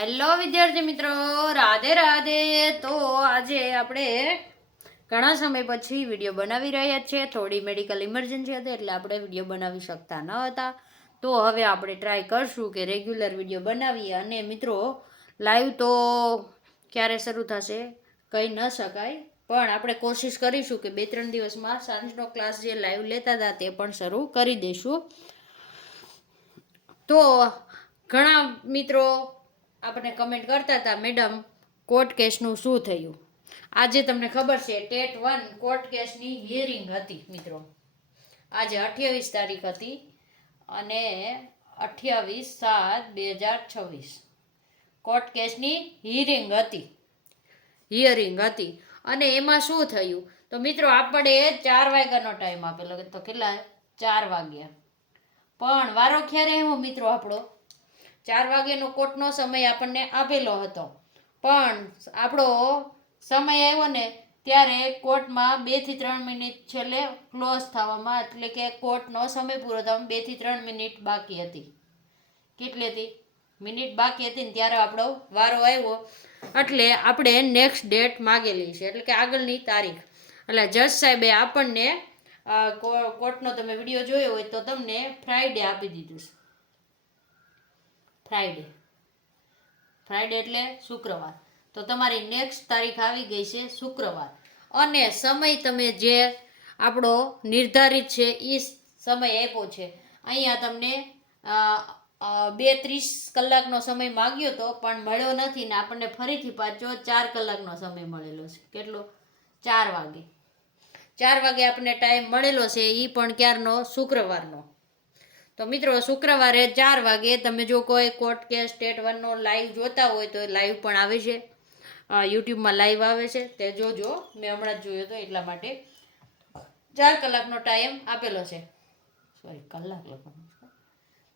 Hello વિદ્યાર્થી મિત્રો, રાધે રાધે. તો આજે આપણે ઘણા સમય પછી વિડીયો બનાવી રહ્યા છીએ. થોડી મેડિકલ ઇમરજન્સી હતી એટલે આપણે વિડીયો બનાવી શકતા ન હતા. તો હવે આપણે ટ્રાય કરશું કે રેગ્યુલર વિડીયો બનાવીએ. અને મિત્રો, લાઈવ તો ક્યારે શરૂ થશે કહી ન શકાય, પણ આપણે કોશિશ કરીશું કે 2-3 દિવસમાં સાંજનો ક્લાસ જે લાઈવ લેતા હતા તે પણ શરૂ કરી દઈશું. તો ઘણા મિત્રો આપણને કમેન્ટ કરતા હતા, મેડમ કોર્ટ કેસનું શું થયું? આજે તમને ખબર છે ટેટ 1 કોર્ટ કેસની હિયરિંગ હતી મિત્રો. આજે 28 તારીખ હતી અને 28/7/2026 કોર્ટ કેસની હિયરિંગ હતી. અને એમાં શું થયું? તો મિત્રો આપણે 4 વાગ્યાનો ટાઈમ આપેલો. તો કેટલા? 4 વાગ્યા. પણ વારો ક્યારે આવ્યો મિત્રો આપણો? 4 વાગ્યાનો કોર્ટનો સમય આપણને આપેલો હતો, પણ આપણો સમય આવ્યો ને ત્યારે કોર્ટમાં 2 થી 3 મિનિટ છેલ્લે ક્લોઝ થવામાં, એટલે કે કોર્ટનો સમય પૂરો થવામાં 2 થી 3 મિનિટ બાકી હતી. કેટલી હતી? મિનિટ બાકી હતી ને ત્યારે આપણો વારો આવ્યો. એટલે આપણે નેક્સ્ટ ડેટ માગેલી છે, એટલે કે આગળની તારીખ. એટલે જજ સાહેબે આપણને કોર્ટનો તમે વિડીયો જોયો હોય તો તમને ફ્રાઈડે આપી દીધું છે. ફ્રાઈડે એટલે શુક્રવાર. તો તમારી નેક્સ્ટ તારીખ આવી ગઈ છે શુક્રવાર. અને સમય તમે જે આપણો નિર્ધારિત છે એ સમય આપ્યો છે. અહીંયા તમને 2:30 કલાકનો સમય માગ્યો હતો પણ મળ્યો નથી ને આપણને ફરીથી પાછો 4 કલાકનો સમય મળેલો છે. કેટલો? 4 વાગે. 4 વાગે આપણને ટાઈમ મળેલો છે, એ પણ ક્યારનો? શુક્રવારનો. તો મિત્રો, શુક્રવારે 4 વાગે તમે જો કોઈ કોર્ટ કેસ ટેટ 1નો લાઈવ જોતા હોય તો લાઈવ પણ આવે છે, યુટ્યુબમાં લાઈવ આવે છે, તે જોજો. મેં હમણાં જ જોયો હતો એટલા માટે. 4 કલાકનો ટાઈમ આપેલો છે. સોરી, કલાક લખવાનું,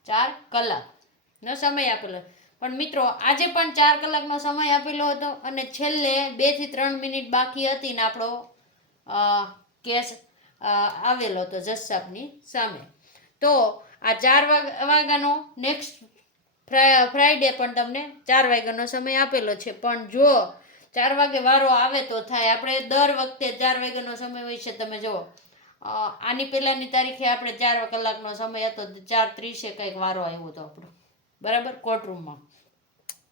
4 કલાકનો સમય આપેલો. પણ મિત્રો, આજે પણ 4 કલાકનો સમય આપેલો હતો અને છેલ્લે 2 થી 3 મિનિટ બાકી હતી ને આપણો કેસ આવેલો હતો જજ સાહેબની સામે. તો આ 4 વાગ્યાનો નેક્સ્ટ ફ્રાઈડે પણ તમને 4 વાગ્યાનો સમય આપેલો છે. પણ જો 4 વાગે વારો આવે તો થાય. આપણે દર વખતે 4 વાગ્યાનો સમય હોય છે. તમે જુઓ, આની પહેલાંની તારીખે આપણે 4 કલાકનો સમય હતો, 4:30 કંઈક વારો આવ્યો હતો આપણો, બરાબર, કોર્ટરૂમમાં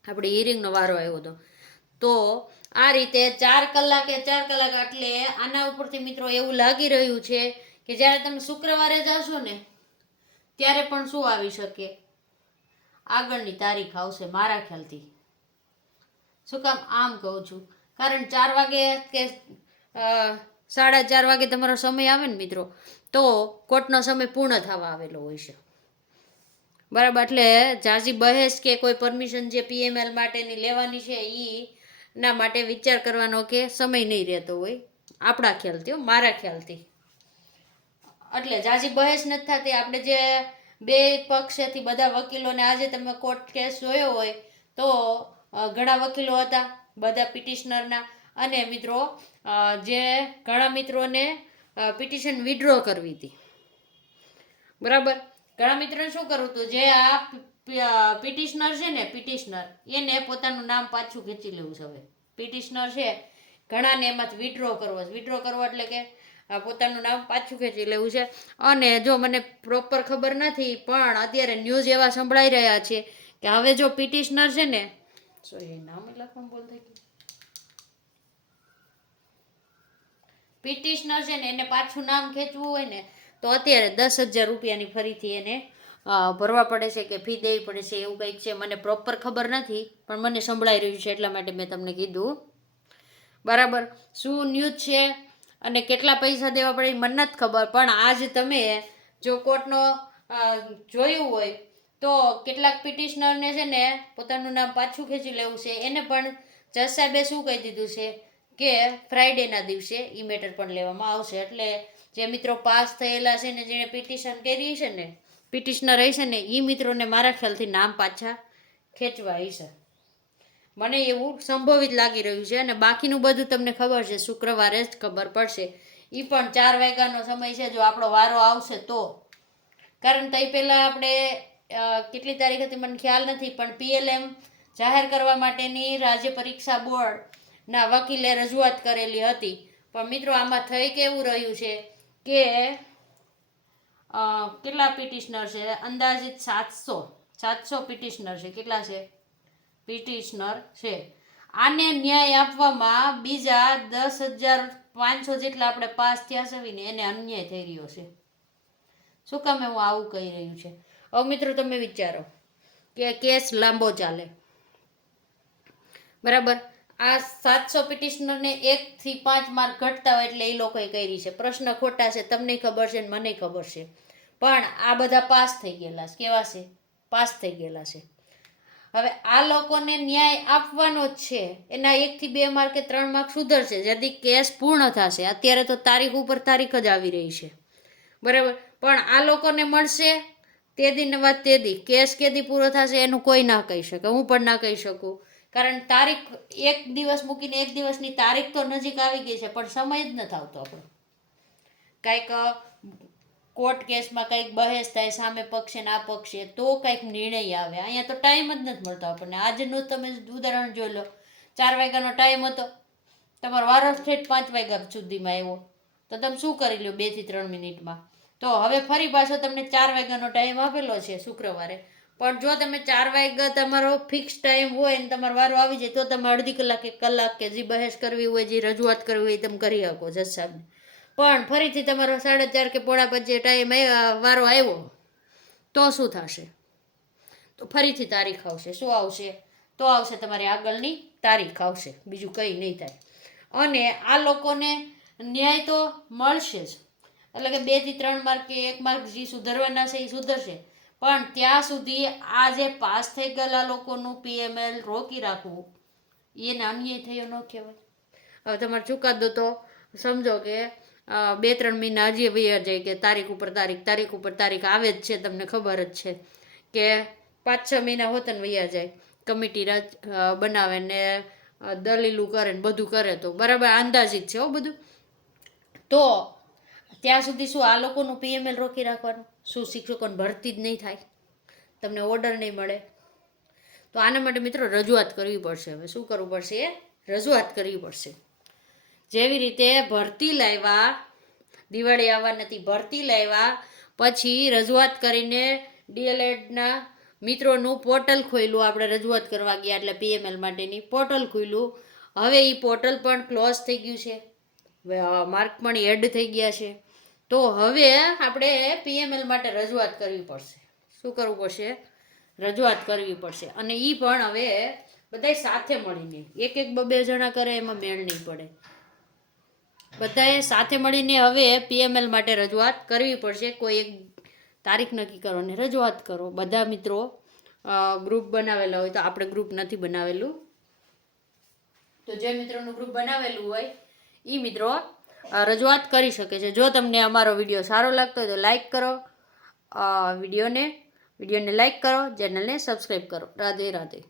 આપણે હિયરિંગનો વારો આવ્યો હતો. તો આ રીતે 4 કલાકે 4 કલાક, એટલે આના ઉપરથી મિત્રો એવું લાગી રહ્યું છે કે જ્યારે તમે શુક્રવારે જશો ને ત્યારે પણ શું આવી શકે? આગળની તારીખ આવશે મારા ખ્યાલથી. શું કામ આમ કહું છું? કારણ 4 વાગે કે 4:30 વાગે તમારો સમય આવે ને મિત્રો, તો કોર્ટનો સમય પૂર્ણ થવા આવેલો હોય છે, બરાબર. એટલે ઝાઝી બહેસ કે કોઈ પરમિશન જે PML માટેની લેવાની છે એના માટે વિચાર કરવાનો કે સમય નહીં રહેતો હોય આપણા ખ્યાલથી, મારા ખ્યાલથી. એટલે ઝાઝી બહેસ નથી થતી. આપણે જે બે પક્ષેથી બધા વકીલોને, આજે તમે કોર્ટ કેસ જોયો હોય તો ઘણા વકીલો હતા, બધા પિટિશનરના. અને મિત્રો, જે ઘણા મિત્રોને પિટિશન વિડ્રો કરવી હતી, બરાબર. ઘણા મિત્રોને શું કરવું હતું? જે આ પિટિશનર છે ને, પિટિશનર એને પોતાનું નામ પાછું ખેંચી લેવું છે. હવે પિટિશનર છે, ઘણાને એમાંથી વિડ્રો કરવો એટલે કે પોતાનું નામ પાછું ખેંચી લેવું છે. અને જો મને પ્રોપર ખબર નથી, પણ અત્યારે ન્યૂઝ એવા સંભળાઈ રહ્યા છે કે હવે જો પિટિશનર છે ને, સોરી નામ લખવાનું ભૂલ થઈ ગયું, પિટિશનર છે ને એને પાછું નામ ખેંચવું હોય ને તો અત્યારે 10,000 રૂપિયાની ફરીથી એને ભરવા પડે છે કે ફી દેવી પડે છે, એવું કંઈક છે. મને પ્રોપર ખબર નથી, પણ મને સંભળાઈ રહ્યું છે એટલા માટે મેં તમને કીધું, બરાબર. શું ન્યૂઝ છે અને કેટલા પૈસા દેવા પડે મને નથી ખબર, પણ આજ તમે જો કોર્ટનો જોયું હોય તો કેટલાક પિટિશનરને છે ને પોતાનું નામ પાછું ખેંચી લેવું છે. એને પણ જજ સાહેબે શું કહી દીધું છે કે ફ્રાઈડેના દિવસે એ મેટર પણ લેવામાં આવશે. એટલે જે મિત્રો પાસ થયેલા છે ને, જેણે પિટિશન કરી છે ને, પિટિશનર હશે ને, એ મિત્રોને મારા ખ્યાલથી નામ પાછા ખેંચવા હશે, મને એવું સંભવિત લાગી રહ્યું છે. અને બાકીનું બધું તમને ખબર છે, શુક્રવારે જ ખબર પડશે. એ પણ 4 વાગ્યાનો સમય છે, જો આપણો વારો આવશે તો. કારણ તે પહેલાં આપણે કેટલી તારીખ હતી મને ખ્યાલ નથી, પણ PLM જાહેર કરવા માટેની રાજ્ય પરીક્ષા બોર્ડના વકીલે રજૂઆત કરેલી હતી. પણ મિત્રો આમાં થઈ કેવું રહ્યું છે કે કેટલા પિટિશનર છે? અંદાજિત 700 પિટિશનર છે. કેટલા છે પિટિશનર છે? આને ન્યાય આપવામાં બીજા 10,500 જેટલા આપણે પાસ થયા છે ને એને અન્યાય થઈ રહ્યો છે. શું કામ હું આવું કહી રહ્યું છે? હવે મિત્રો તમે વિચારો કે કેસ લાંબો ચાલે, બરાબર. આ 700 પિટિશનરને 1 થી 5 માર્ક ઘટતા હોય એટલે એ લોકોએ કરી છે. પ્રશ્ન ખોટા છે, તમને ખબર છે ને મને ખબર છે, પણ આ બધા પાસ થઈ ગયેલા છે. કેવા છે? પાસ થઈ ગયેલા છે. હવે આ લોકોને ન્યાય આપવાનો જ છે. એના 1 થી 2 માર્ક કે 3 માર્ક સુધરશે જેથી કેસ પૂર્ણ થશે. અત્યારે તો તારીખ ઉપર તારીખ જ આવી રહી છે, બરાબર. પણ આ લોકોને મળશે તે દી વાત તે દી. કેસ કેદી પૂરો થશે એનું કોઈ ના કહી શકે, હું પણ ના કહી શકું. કારણ તારીખ એક દિવસ મૂકીને 1 દિવસની તારીખ તો નજીક આવી ગઈ છે, પણ સમય જ નથી આવતો આપણો. કાંઈક કોર્ટ કેસમાં કંઈક બહેસ થાય સામે પક્ષે ને આ પક્ષે તો કંઈક નિર્ણય આવે. અહીંયા તો ટાઈમ જ નથી મળતો આપણને. આજનું તમે ઉદાહરણ જોઈ લો, 4 વાગ્યાનો ટાઈમ હતો, તમારો વારો ઠેઠ 5 વાગ્યા સુધીમાં આવ્યો, તો તમે શું કરી લો 2 થી 3 મિનિટમાં? તો હવે ફરી પાછો તમને 4 વાગ્યાનો ટાઈમ આપેલો છે શુક્રવારે, પણ જો તમે 4 વાગ્યા તમારો ફિક્સ ટાઈમ હોય ને તમારો વારો આવી જાય તો તમે અડધી કલાક 1 કલાક કે જે બહેસ કરવી હોય, જે રજૂઆત કરવી હોય તમે કરી શકો જજ સાહેબને. પણ ફરીથી તમારો 4:30 કે 4:45 ટાઈમ વારો આવ્યો તો શું થશે? તો ફરીથી તારીખ આવશે. શું આવશે? તો આવશે તમારી આગળની તારીખ આવશે, બીજું કંઈ નહીં થાય. અને આ લોકોને ન્યાય તો મળશે જ, એટલે કે 2 થી 3 માર્ક કે 1 માર્ક જે સુધરવાના છે એ સુધરશે. પણ ત્યાં સુધી આ જે પાસ થઈ ગયેલા લોકોનું PML રોકી રાખવું એને અન્યાય થયો ન કહેવાય? હવે તમારે ચુકાદો તો સમજો કે 2-3 મહિના હજી વયા જાય કે તારીખ ઉપર તારીખ આવે જ છે. તમને ખબર જ છે કે 5-6 મહિના હોત ને વયા જાય, કમિટી બનાવે ને દલીલું કરે ને બધું કરે તો બરાબર અંદાજિત છે બધું. તો ત્યાં સુધી શું આ લોકોનું PML રોકી રાખવાનું? શું શિક્ષકોને ભરતી જ નહીં થાય? તમને ઓર્ડર નહીં મળે? તો આના માટે મિત્રો રજૂઆત કરવી પડશે. હવે શું કરવું પડશે? રજૂઆત કરવી પડશે. જેવી રીતે ભરતી લાવ્યા, દિવાળી આવવા નથી, ભરતી લાવ્યા પછી રજૂઆત કરીને DLEDના મિત્રોનું પોર્ટલ ખોલ્યું. આપણે રજૂઆત કરવા ગયા એટલે PML માટેની પોર્ટલ ખોલ્યું. હવે એ પોર્ટલ પણ ક્લોઝ થઈ ગયું છે, માર્ક પણ એડ થઈ ગયા છે. તો હવે આપણે PML માટે રજૂઆત કરવી પડશે. શું કરવું પડશે? રજૂઆત કરવી પડશે. અને એ પણ હવે બધાય સાથે મળીને, 1-2 જણા કરે એમાં મેળ નહીં પડે. બધાએ સાથે મળીને હવે PML માટે રજૂઆત કરવી પડશે. કોઈ એક તારીખ નક્કી કરો ને રજૂઆત કરો. બધા મિત્રો ગ્રુપ બનાવેલા હોય, તો આપણે ગ્રુપ નથી બનાવેલું, તો જે મિત્રોનું ગ્રુપ બનાવેલું હોય એ મિત્રો રજૂઆત કરી શકે છે. જો તમને અમારો વિડીયો સારો લાગતો હોય તો લાઈક કરો, વિડીયોને લાઈક કરો, ચેનલને સબસ્ક્રાઈબ કરો. રાધે રાધે.